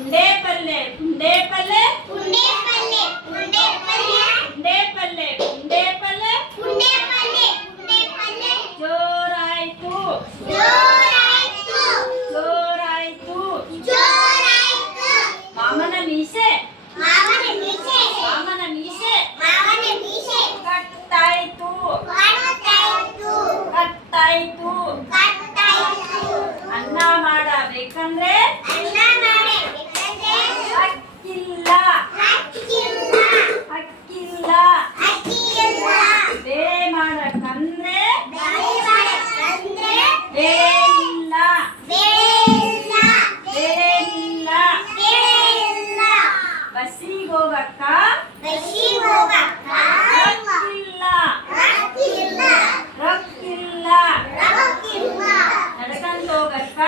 ಪುಂಡೆ ಪಲ್ಲೆ ಪುಂಡೆ ಪಲ್ಲೆ ಪುಂಡೆ ಪಲ್ಲೆ ಪುಂಡೆ ಪಲ್ಲೆ ಪುಂಡೆ ಪಲ್ಲೆ ಪುಂಡೆ ಪಲ್ಲೆ ಪುಂಡೆ ಪಲ್ಲೆ ಪುಂಡೆ ಪಲ್ಲೆ ಜೋರಾಯ್ತು ಜೋರಾಯ್ತು ಜೋರಾಯ್ತು ಜೋರಾಯ್ತು ಮಾಮನ ಮೀಸೆ ಮಾವನ ಮೀಸೆ ಮಾಮನ ಮೀಸೆ ಮಾವನ ಮೀಸೆ ಕಟ್ಟಾಯ್ತು ಕಟ್ಟಾಯ್ತು ಕಟ್ಟಾಯ್ತು ಕಟ್ಟಾಯ್ತು ಅನ್ನ ಮಾಡಬೇಕಂದ್ರೆ నశింపోగక్క రక్కిల్ల రక్కిల్ల నడకంతోగక్క